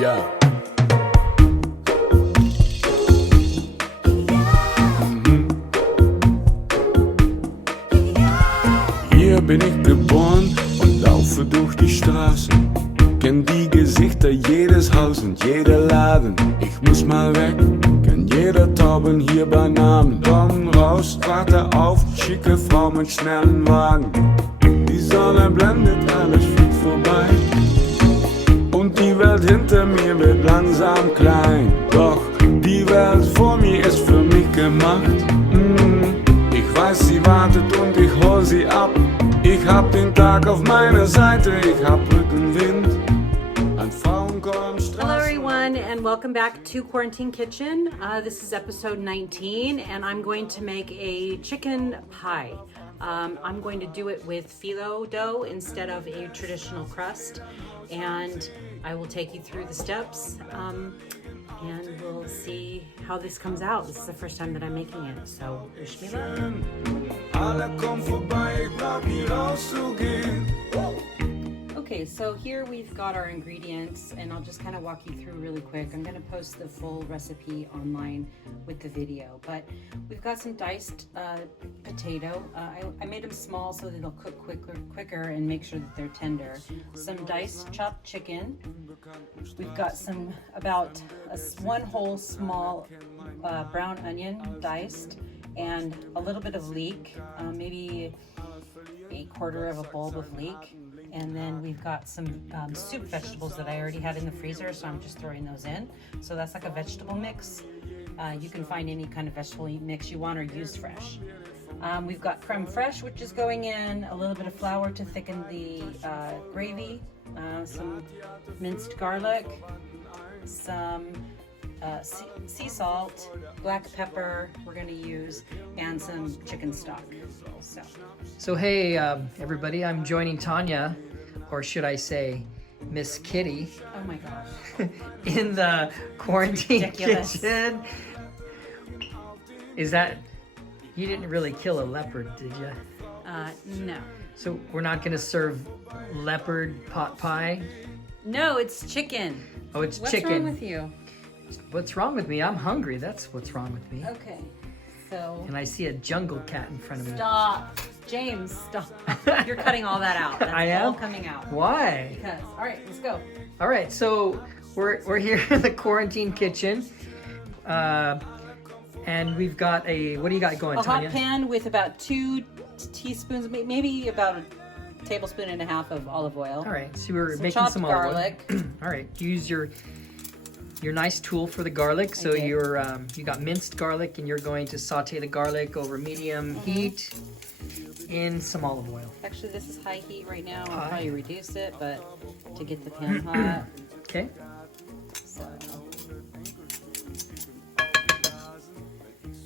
Ja. Hier bin ich geboren und laufe durch die Straßen. Kenn die Gesichter, jedes Haus und jeder Laden. Ich muss mal weg, kenn jeder Tauben hier bei Namen. Komm raus, warte auf, schicke Frau mit schnellen Wagen. Die Sonne blendet, alles fliegt vorbei. Und die Welt hinter mir wird langsam klein. Doch die Welt vor mir ist für mich gemacht. Ich weiß, sie wartet und ich hol sie ab. Ich hab den Tag auf meiner Seite, ich hab Rückenwind. Ein Frauenchor am Straßen. Hello everyone and welcome back to Quarantine Kitchen. This is episode 19 and I'm going to make a chicken pie. I'm going to do it with phyllo dough instead of a traditional crust, and I will take you through the steps and we'll see how this comes out. This is the first time that I'm making it, so wish me luck. Alle kommen vorbei, ich brauch nie rauszugehen. Okay, so here we've got our ingredients, and I'll just kind of walk you through really quick. I'm going to post the full recipe online with the video, but we've got some diced potato. I made them small so that they'll cook quicker and make sure that they're tender. Some diced chopped chicken. We've got some about one whole small brown onion diced, and a little bit of leek, maybe a quarter of a bulb of leek. And then we've got some soup vegetables that I already had in the freezer, so I'm just throwing those in. So that's like a vegetable mix. You can find any kind of vegetable mix you want or use fresh. We've got creme fraiche, which is going in, a little bit of flour to thicken the gravy, some minced garlic, some sea salt, black pepper we're going to use, and some chicken stock. So hey everybody, I'm joining Tonya, or should I say Miss Kitty, Oh my gosh. in the quarantine Ridiculous. kitchen. Is that, you didn't really kill a leopard, did you? No. So we're not going to serve leopard pot pie? No, it's chicken. Oh, it's What's chicken. wrong with you? What's wrong with me? I'm hungry. That's what's wrong with me. Okay, so And I see a jungle cat in front of me. stop. James, stop. You're cutting all that out. That's I am? all coming out. Why? Because, all right, let's go. All right, so we're here in the quarantine kitchen, and we've got a, what do you got going, A hot Tonya? pan with about 2 teaspoons, maybe about a tablespoon and a half of olive oil. All right, so we're Some making chopped some olive oil. garlic. All right, use your nice tool for the garlic. So Okay. you got minced garlic, and you're going to saute the garlic over medium heat in some olive oil. Actually, this is high heat right now. I'll High. probably reduce it, but to get the pan hot. Okay. So.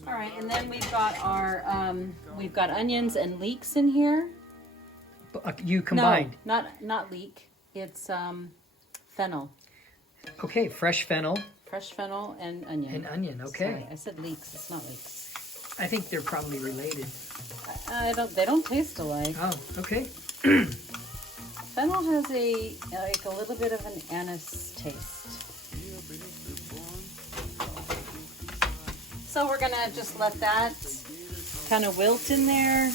All right, and then we've got our we've got onions and leeks in here. You combined. No, not leek. It's fennel, Okay, fresh fennel fresh fennel and onion. and onion. Okay. Sorry, I said leeks. It's not leeks. I think they're probably related. They don't taste alike. Oh, okay. Fennel has a little bit of an anise taste. So we're gonna just let that kind of wilt in there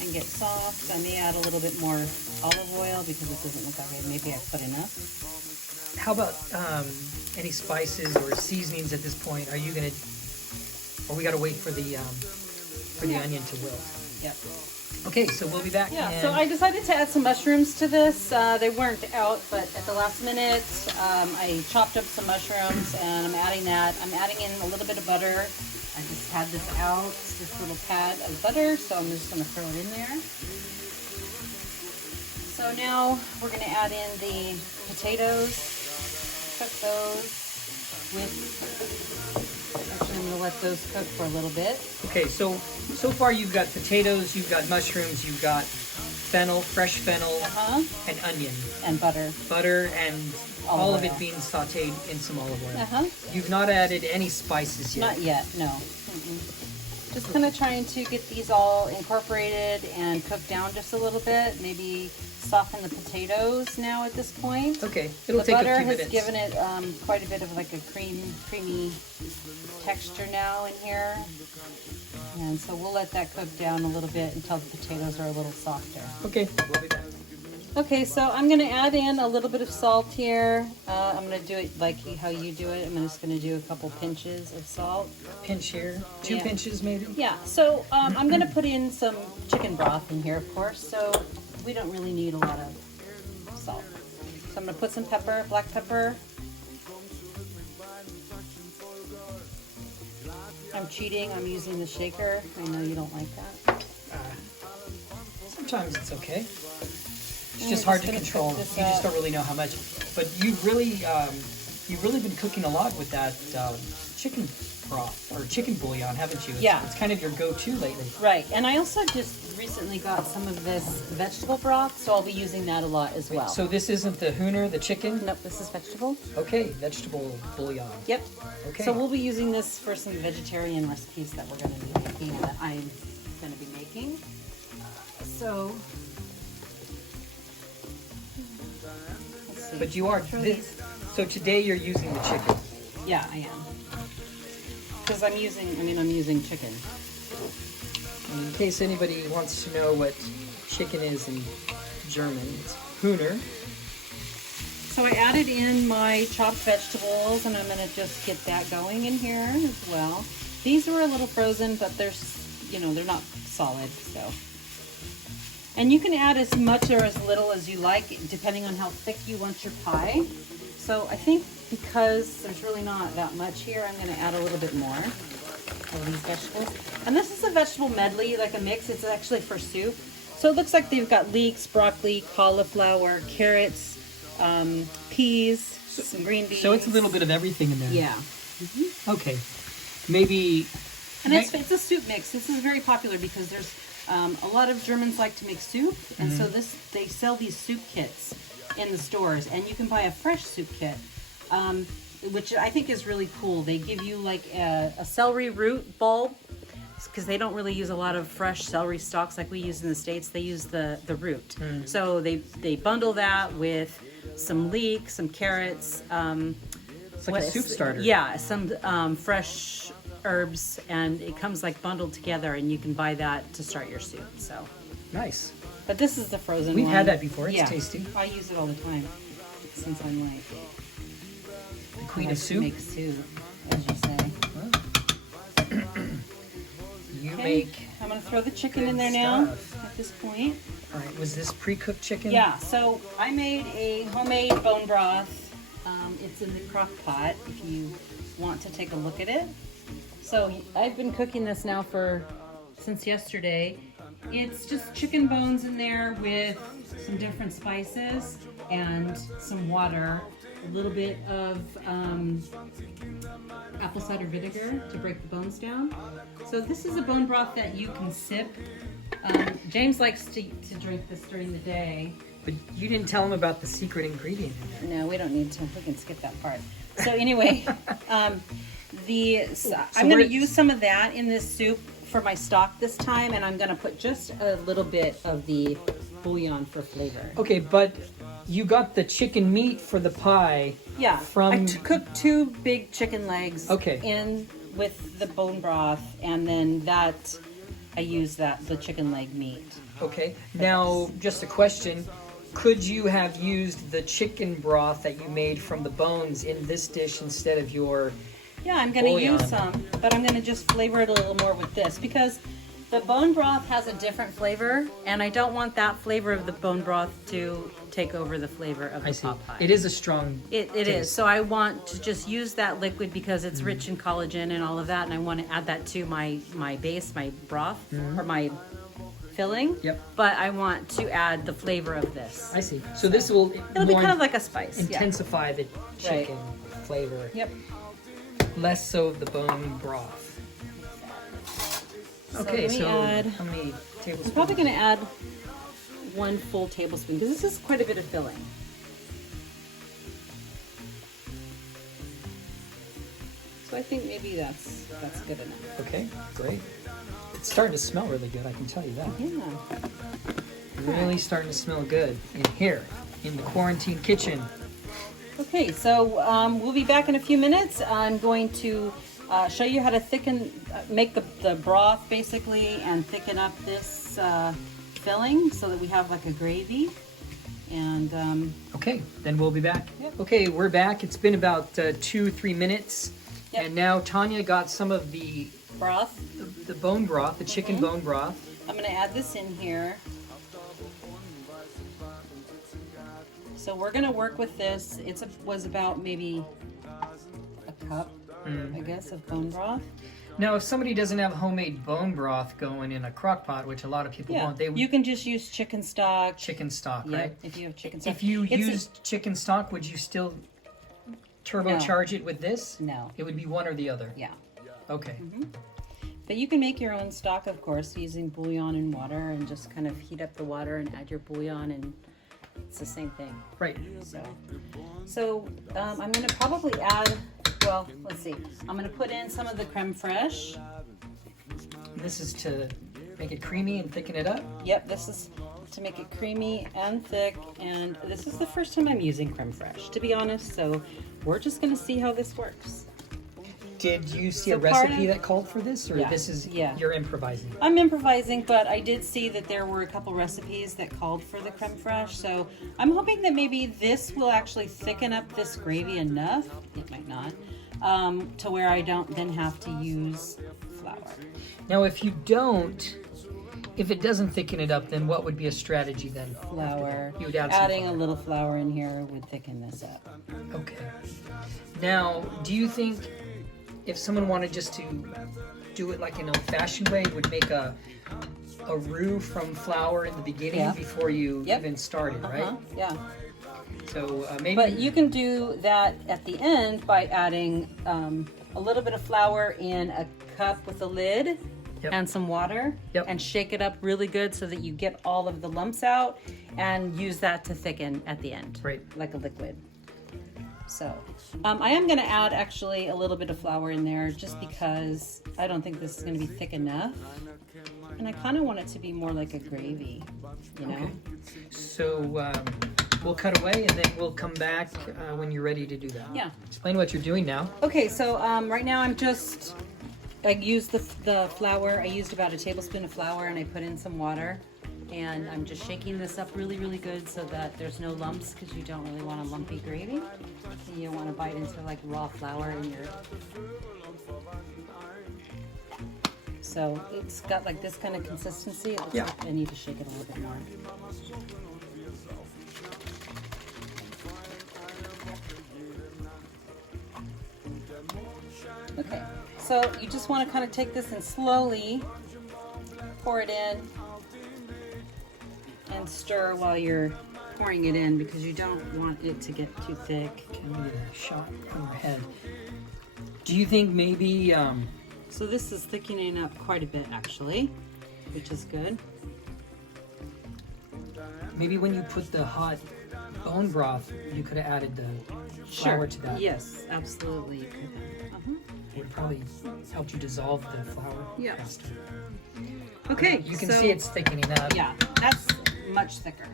and get soft. I may add a little bit more olive oil because it doesn't look like maybe I put enough. How about any spices or seasonings at this point? Are you gonna, or we gotta wait for the onion to wilt? Yep. Okay, so we'll be back. Yeah, in- so I decided to add some mushrooms to this. They weren't out, but at the last minute, I chopped up some mushrooms and I'm adding that. I'm adding in a little bit of butter. I just had this out, this little pad of butter, so I'm just gonna throw it in there. So now we're gonna add in the potatoes, cook those with, actually I'm gonna let those cook for a little bit. Okay, so far you've got potatoes, you've got mushrooms, you've got fennel, fresh fennel, Uh-huh, and onion, and butter. butter, and Olive all of oil. it being sautéed in some olive oil. Uh-huh. You've not added any spices yet. Not yet, no. Mm-mm. Just kind of trying to get these all incorporated and cooked down just a little bit. Maybe soften the potatoes now at this point. Okay, it'll The take a butter few has minutes. given it quite a bit of like a creamy texture now in here. And so we'll let that cook down a little bit until the potatoes are a little softer. Okay, we'll be back. Okay, so I'm going to add in a little bit of salt here. I'm going to do it like how you do it. I'm just going to do a couple pinches of salt. Pinch here, 2 Yeah. pinches maybe. Yeah, so I'm going to put in some chicken broth in here, of course, so we don't really need a lot of salt. So I'm going to put some pepper, black pepper. I'm cheating, I'm using the shaker. I know you don't like that. Sometimes it's okay. It's we're just hard just to gonna control. cook You this just up. don't really know how much. But you've really been cooking a lot with that chicken broth or chicken bouillon, haven't you? Yeah. It's kind of your go-to lately. Right, and I also just recently got some of this vegetable broth, so I'll be using that a lot as well. So this isn't the hooner, the chicken? Nope, this is vegetable. Okay, vegetable bouillon. Yep. Okay. So we'll be using this for some vegetarian recipes that we're going to be making and that I'm going to be making. So, let's see. But you are Throw this. So today you're using the chicken. these- Yeah, I am. Because I'm using chicken. And in case anybody wants to know what chicken is in German, it's hooner. So I added in my chopped vegetables, and I'm going to just get that going in here as well. These were a little frozen, but they're not solid, so. And you can add as much or as little as you like, depending on how thick you want your pie. So I think because there's really not that much here, I'm going to add a little bit more of these vegetables. And this is a vegetable medley, like a mix. It's actually for soup. So it looks like they've got leeks, broccoli, cauliflower, carrots, peas, some green beans. So it's a little bit of everything in there. Yeah. Okay. Maybe. And it's a soup mix. This is very popular because there's a lot of Germans like to make soup, and so they sell these soup kits in the stores, and you can buy a fresh soup kit, which I think is really cool. They give you like a celery root bulb because they don't really use a lot of fresh celery stalks like we use in the States. They use the root. So they bundle that with some leeks, some carrots. It's like a soup starter. Yeah, some fresh herbs, and it comes like bundled together, and you can buy that to start your soup. So, Nice. but this is the frozen We've one. had that before. It's Yeah, tasty. I use it all the time since I'm like The queen I of like to soup. make soup, as you say. You Okay, make. I'm gonna throw the chicken good in there now. stuff. At this point, All right. Was this pre-cooked chicken? yeah. So I made a homemade bone broth. It's in the crock pot. If you want to take a look at it. So I've been cooking this now since yesterday. It's just chicken bones in there with some different spices and some water, a little bit of apple cider vinegar to break the bones down. So this is a bone broth that you can sip. James likes to drink this during the day. But you didn't tell him about the secret ingredient in there. No, we don't need to. We can skip that part. So anyway, I'm going to use some of that in this soup for my stock this time, and I'm going to put just a little bit of the bouillon for flavor. Okay, but you got the chicken meat for the pie. Yeah, From- I cooked 2 big chicken legs Okay. in with the bone broth, and then I use the chicken leg meat. Okay. Now, just a question. Could you have used the chicken broth that you made from the bones in this dish instead of your... Yeah, I'm going to Bouillon. use some, but I'm going to just flavor it a little more with this because the bone broth has a different flavor, and I don't want that flavor of the bone broth to take over the flavor of the I see. pot pie. It is a strong... It is. So I want to just use that liquid because it's rich in collagen and all of that, and I want to add that to my base, my broth, or my filling. Yep. But I want to add the flavor of this. I see. So this will It'll be more kind of like a spice. Yeah. intensify the chicken flavor. Yep. Less so of the bone broth. Okay, let me so add- how many I'm tablespoons? probably going to add 1 full tablespoon because this is quite a bit of filling. So I think maybe that's good enough. Okay, great. It's starting to smell really good, I can tell you that. Yeah. Really starting to smell good in here, in the quarantine kitchen. Okay, so we'll be back in a few minutes. I'm going to show you how to make the broth basically, and thicken up this filling so that we have like a gravy. And Okay, then we'll be back. Yep. Okay, we're back. It's been about 2-3 minutes. Yep. And now Tonya got some of the broth. the bone broth, the chicken bone broth. I'm going to add this in here. So we're going to work with this. Was about maybe a cup, I guess, of bone broth. Now, if somebody doesn't have homemade bone broth going in a crock pot, which a lot of people won't, you can just use chicken stock. Chicken stock, Yeah, right? if you have chicken stock. If you used chicken stock, would you still turbocharge it with this? No. It would be one or the other. Yeah. Okay. But you can make your own stock, of course, using bouillon and water, and just kind of heat up the water and add your bouillon, and it's the same thing. Right. So I'm going to probably add, well, let's see. I'm going to put in some of the creme fraiche. This is to make it creamy and thicken it up? Yep, this is to make it creamy and thick, and this is the first time I'm using creme fraiche, to be honest, so we're just going to see how this works. Did you see So a recipe that called for this, or this is you're improvising? I'm improvising, but I did see that there were a couple recipes that called for the creme fraiche, so I'm hoping that maybe this will actually thicken up this gravy enough, it might not, to where I don't then have to use flour. Now, if it doesn't thicken it up, then what would be a strategy then? Flour. You would add some Adding flour. a little flour in here would thicken this up. Okay. Now, do you think if someone wanted just to do it like an old-fashioned way, would make a roux from flour in the beginning before you even started, right? Yeah. So maybe. But you can do that at the end by adding a little bit of flour in a cup with a lid and some water, and shake it up really good so that you get all of the lumps out, and use that to thicken at the end, like a liquid. So I am going to add actually a little bit of flour in there, just because I don't think this is going to be thick enough, and I kind of want it to be more like a gravy, you know. Okay. So we'll cut away, and then we'll come back when you're ready to do that. Yeah. Explain what you're doing now. Okay, so right now I used the flour. I used about a tablespoon of flour, and I put in some water, and I'm just shaking this up really, really good so that there's no lumps, because you don't really want a lumpy gravy. And you don't want to bite into like raw flour in your. So it's got like this kind of consistency. It looks like I need to shake it a little bit more. Okay, so you just want to kind of take this and slowly pour it in and stir while you're pouring it in, because you don't want it to get too thick. Can we get a shot from your head? Do you think maybe... So this is thickening up quite a bit actually, which is good. Maybe when you put the hot bone broth, you could have added the flour to that. Yes, absolutely. You could have. It would probably help you dissolve the flour faster. Okay, You can see it's thickening up. Yeah, that's much thicker.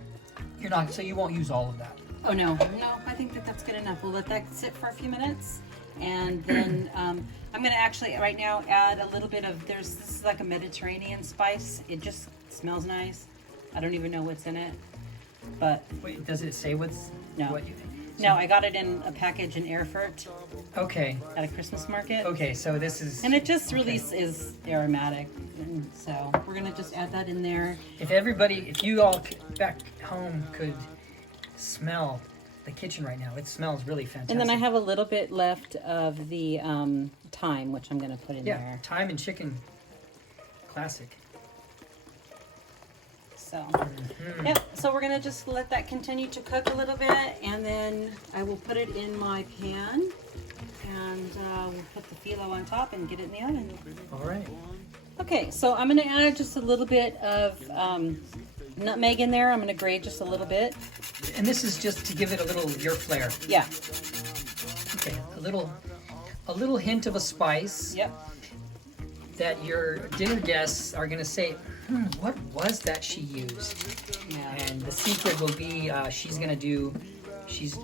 So you won't use all of that. Oh no, I think that's good enough. We'll let that sit for a few minutes, and then I'm going to actually right now add a little bit of, this is like a Mediterranean spice. It just smells nice. I don't even know what's in it, but Wait, does it say what you think? No, I got it in a package in Erfurt. Okay. At a Christmas market. Okay, so this is... And it just really is aromatic. And so we're going to just add that in there. If you all back home could smell the kitchen right now, it smells really fantastic. And then I have a little bit left of the thyme, which I'm going to put in there. Yeah, thyme and chicken. Classic. So, yep. So we're gonna just let that continue to cook a little bit, and then I will put it in my pan, and we'll put the phyllo on top and get it in the oven. All right. Okay, so I'm gonna add just a little bit of nutmeg in there. I'm gonna grate just a little bit. And this is just to give it a little your flair. Yeah. Okay, a little a little hint of a spice Yep. that your dinner guests are going to say, what was that she used? Yeah. And the secret will be she's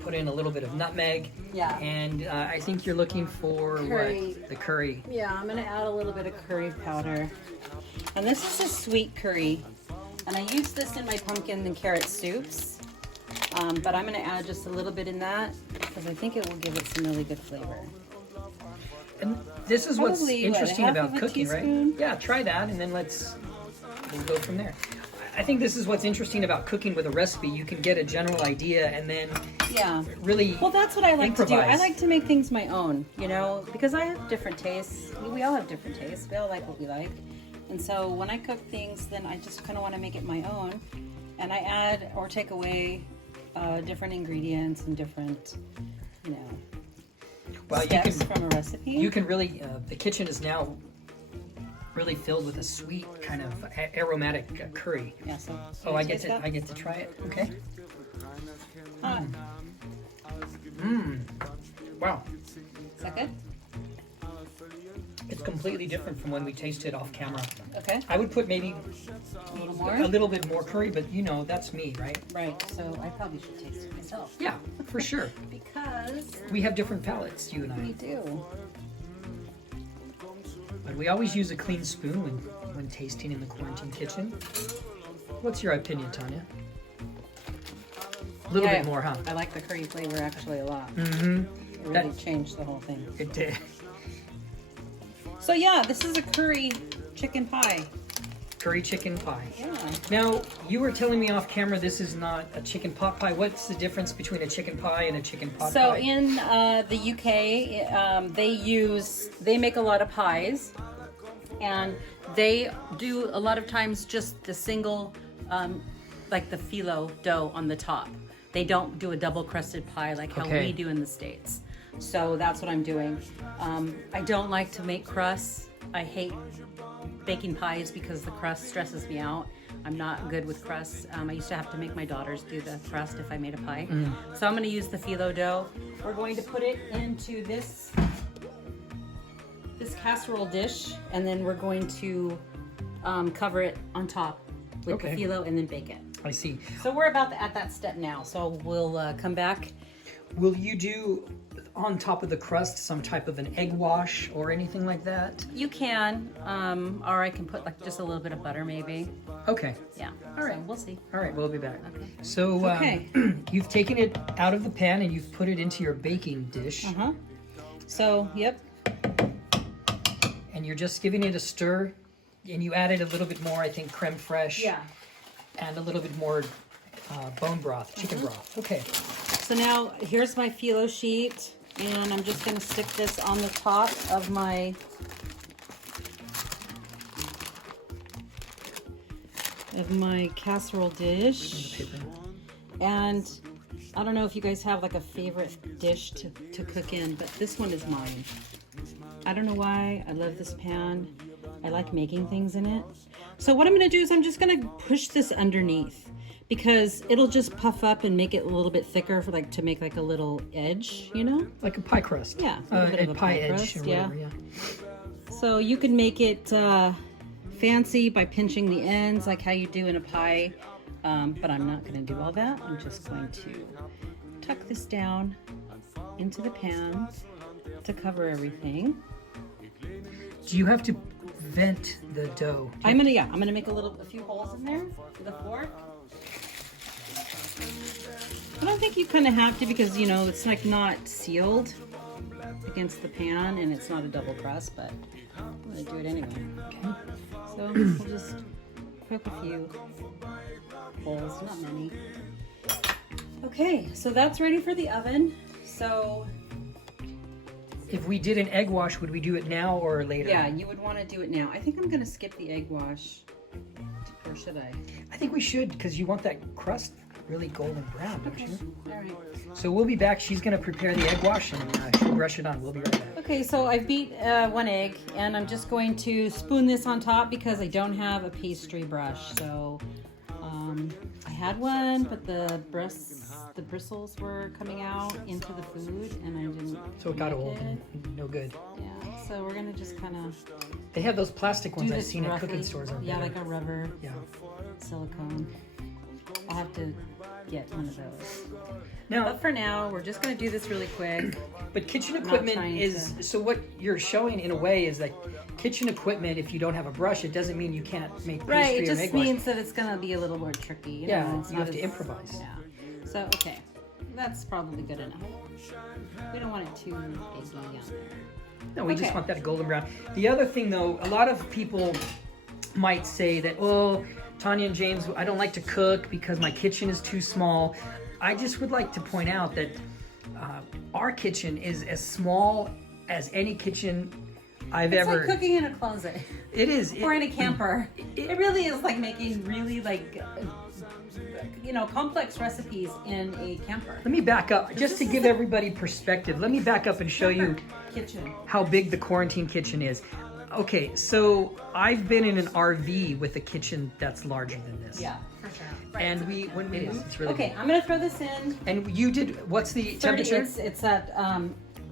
put in a little bit of nutmeg. Yeah. And I think you're looking for Curry. what? The curry. Yeah, I'm gonna add a little bit of curry powder. And this is a sweet curry. And I use this in my pumpkin and carrot soups. But I'm gonna add just a little bit in that because I think it will give it some really good flavor. And this is what's Probably, interesting half about of a cooking, teaspoon? right? Yeah, try that and then we'll go from there. I think this is what's interesting about cooking with a recipe. You can get a general idea and then Yeah. really Well, that's what I like to do. I improvise. like to make things my own, you know, because I have different tastes. We all have different tastes. We all like what we like. And so when I cook things, then I just kind of want to make it my own. And I add or take away different ingredients and different, you know, well, steps from a recipe. you can really, the kitchen is now really filled with a sweet kind of aromatic curry. Yeah, so Oh, I taste get that? to try it. Okay. Huh. Wow. Is that good? It's completely different from when we tasted off camera. Okay. I would put maybe A little more? a little bit more curry, but you know, that's me, right? Right. So I probably should taste it myself. Yeah, for sure. Because We have different palates, you and we I. do. But we always use a clean spoon when tasting in the quarantine kitchen. What's your opinion, Tonya? A little Yeah, bit more, huh? I like the curry flavor actually a lot. Mm-hmm. It really changed the whole thing. It did. So yeah, this is a curry chicken pie. Curry chicken pie. Yeah. Now, you were telling me off camera this is not a chicken pot pie. What's the difference between a chicken pie and a chicken pot So pie? in the UK, they make a lot of pies, and they do a lot of times just the single, like the phyllo dough on the top. They don't do a double crusted pie like how Okay. we do in the States. So that's what I'm doing. I don't like to make crusts. I hate baking pies because the crust stresses me out. I'm not good with crusts. I used to have to make my daughters do the crust if I made a pie. So I'm going to use the phyllo dough. We're going to put it into this casserole dish, and then we're going to cover it on top with Okay. the phyllo and then bake it. I see. So we're about at that step now. So we'll come back. Will you do on top of the crust some type of an egg wash or anything like that? You can, or I can put like just a little bit of butter maybe. Okay. Yeah. All right. So we'll see. All right, we'll be back. Okay. So Okay. you've taken it out of the pan and you've put it into your baking dish, Uh-huh. So, yep. and you're just giving it a stir, and you added a little bit more, I think, creme fraiche, and a little bit more bone broth, chicken broth. Okay. So now here's my phyllo sheet, and I'm just going to stick this on the top of my casserole dish. Paper. And I don't know if you guys have like a favorite dish to cook in, but this one is mine. I don't know why. I love this pan. I like making things in it. So what I'm going to do is I'm just going to push this underneath because it'll just puff up and make it a little bit thicker for like to make like a little edge, you know? Like a pie crust. Yeah, a little bit of a pie edge crust, or yeah. whatever, yeah. So you can make it fancy by pinching the ends like how you do in a pie, but I'm not going to do all that. I'm just going to tuck this down into the pan to cover everything. Do you have to vent the dough? I'm gonna make a few holes in there with a fork. I don't think you kind of have to because you know it's like not sealed against the pan and it's not a double crust, but I'm gonna do it anyway. Okay. So we'll just poke a few holes, not many. Okay, so that's ready for the oven. So If we did an egg wash, would we do it now or later? yeah, you would want to do it now. I think I'm gonna skip the egg wash, or should I? I think we should because you want that crust really golden brown, don't you? All right. So we'll be back. She's going to prepare the egg wash and she'll brush it on. We'll be right back. Okay, so I beat 1 egg, and I'm just going to spoon this on top because I don't have a pastry brush. So I had one, but the bristles were coming out into the food, and I didn't. So it got like old it. and no good. Yeah, so we're gonna just kind of They have those plastic ones do I've this seen at roughly. cooking stores. Are Yeah, better. like a rubber Yeah. silicone. I'll have to get one of those. Now, But for now, we're just gonna do this really quick. but kitchen not equipment trying is to- so what you're showing in a way is that kitchen equipment. If you don't have a brush, it doesn't mean you can't make pastry Right, it or just make wash. means that it's gonna be a little more tricky. You Yeah, know, it's you not have to as- improvise. Yeah. So okay, that's probably good enough. We don't want it too eggy on there. No, we just Okay. want that golden brown. The other thing, though, a lot of people might say that, oh, Tonya and James, I don't like to cook because my kitchen is too small. I just would like to point out that our kitchen is as small as any kitchen I've It's ever. like cooking in a closet It is. or in a camper. It really is like making really complex recipes in a camper. Let me back up just to give everybody perspective. Let me back up and show you Kitchen. how big the quarantine kitchen is. Okay, so I've been in an RV with a kitchen that's larger than this. Yeah, for sure. And when we moved, it's really Okay, big. I'm gonna throw this in. And you did, what's the 30, temperature? it's at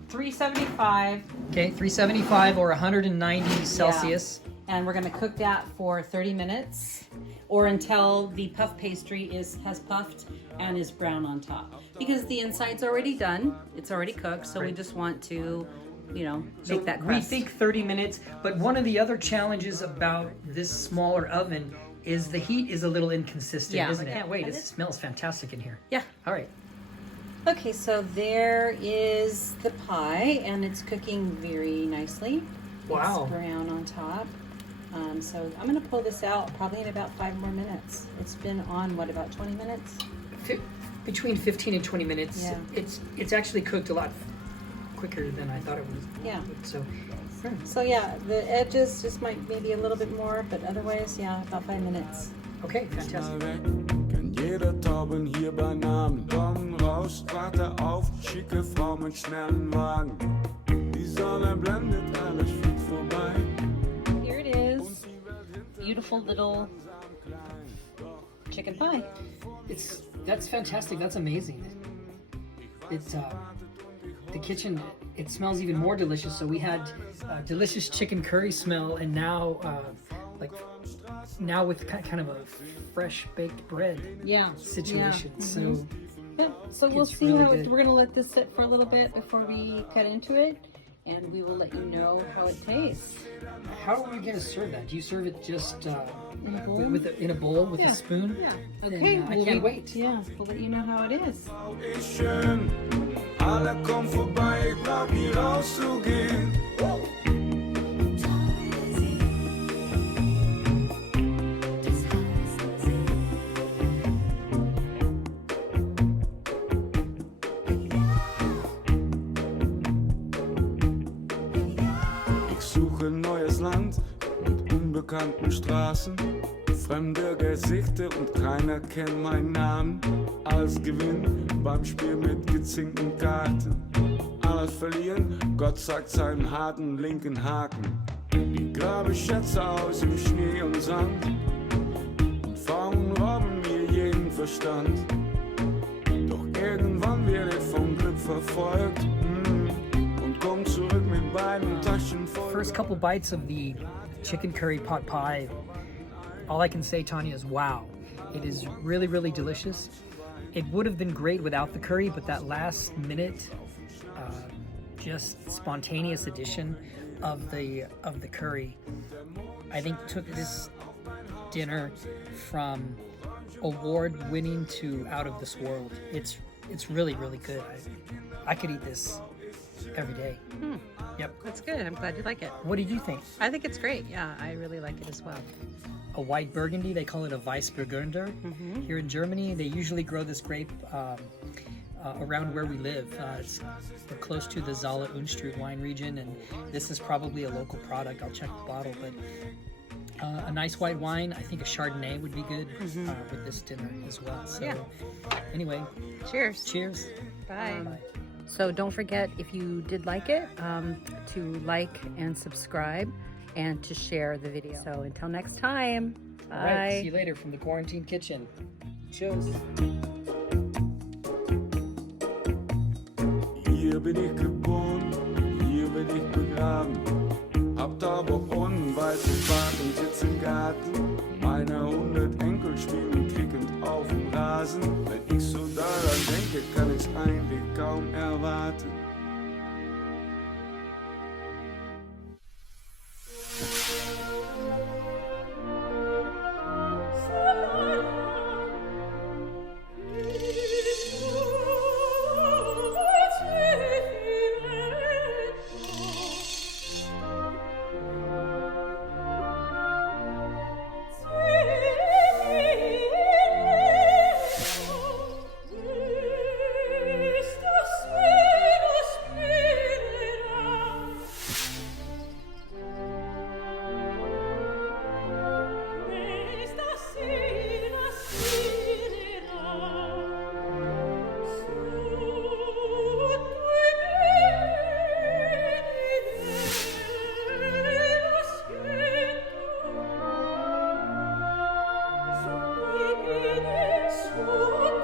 375. Okay, 375 or 190 Celsius. And we're gonna cook that for 30 minutes or until the puff pastry has puffed and is brown on top. Because the inside's already done, it's already cooked, so we Right. just want to, make So that we crust. think 30 minutes, but one of the other challenges about this smaller oven is the heat is a little inconsistent, Yeah. isn't it? I can't wait. It smells fantastic in here. Yeah. All right. Okay, so there is the pie, and it's cooking very nicely. Wow. It's brown on top. So I'm gonna pull this out probably in about 5 more minutes. It's been on, about 20 minutes? Between 15 and 20 minutes. Yeah. It's actually cooked a lot quicker than I thought it was. Yeah. So So yeah, the edges just might maybe a little bit more, but otherwise, yeah, about 5 minutes. okay, fantastic. Mal weg, kennt jeder Tauben hier bei Namen. Komm raus, warte auf, schicke Frau mit schnellen Wagen. Die Sonne blendet, alles fliegt vorbei. Here it is. Beautiful little chicken pie. That's fantastic. That's amazing. It's the kitchen. It smells even more delicious. So we had delicious chicken curry smell, and now with kind of a fresh baked bread Yeah. situation. Yeah. So Yeah, so we'll It's see really how good. we're gonna let this sit for a little bit before we cut into it, and we will let you know how it tastes. how are we going to serve that? Do you serve it just In a bowl? in a bowl with Yeah. a spoon? Yeah. Then, Okay. I can't wait. Yeah, we'll let you know how it is. Ist schön, alle kommen vorbei, ich brauch nie rauszugehen. Ich suche neues Land mit unbekannten Straßen, fremde Gesichter und keiner kennt meinen Namen. Alles Gewinn beim Spiel mit gezinkten Karten. Alles verlieren, Gott zeigt seinen harten linken Haken. Ich grabe Schätze aus im Schnee und Sand und Frauen rauben mir jeden Verstand. Doch irgendwann werde ich vom Glück verfolgt und komm zurück mit beiden Taschen voll. First couple bites of the chicken curry pot pie, all I can say, Tonya, is wow. It is really, really delicious. It would have been great without the curry, but that last minute, just spontaneous addition of the curry, I think took this dinner from award-winning to out of this world. It's really, really good. I could eat this every day. Yep. That's good. I'm glad you like it. What did you think? I think it's great. Yeah, I really like it as well. A white Burgundy, they call it a Weissburgunder. Here in Germany, they usually grow this grape around where we live. We're close to the Zala Unstrut wine region, and this is probably a local product. I'll check the bottle, but a nice white wine. I think a Chardonnay would be good with this dinner as well. So, Yeah. Anyway, Cheers. cheers. Bye. Bye. So don't forget, if you did like it, to like and subscribe and to share the video. So until next time, bye. All right, see you later from the quarantine kitchen. Cheers. Hier bin ich geboren, hier bin ich begraben. Hab aber unweit Bad und sitz im Garten. Meine 100 Enkel spielen Cricket auf dem Rasen. Wenn ich so daran denke, kann ich's eigentlich kaum erwarten. So